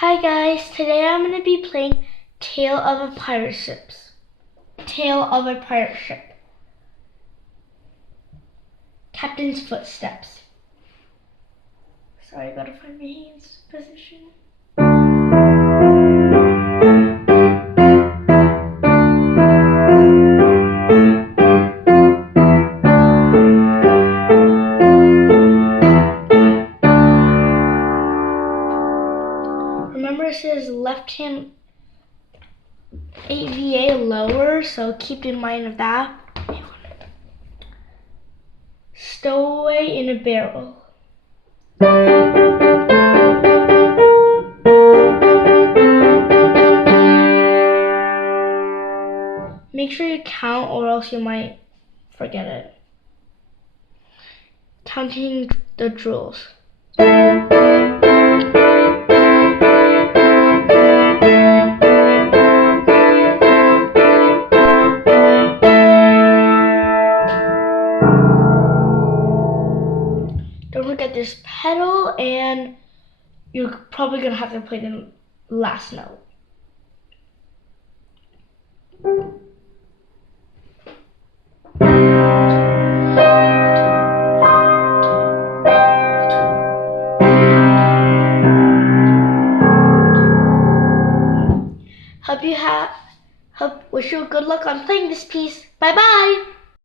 Hi guys, today I'm going to be playing Tale of a Pirate Ship. Tale of a Pirate Ship. Captain's Footsteps. Sorry, I gotta find my hands position. Remember it says left hand AVA lower, so keep in mind of that. Stowaway in a barrel. Make sure you count or else you might forget it. Counting the jewels. Don't forget this pedal, and you're probably gonna have to play the last note. Wish you good luck on playing this piece. Bye bye.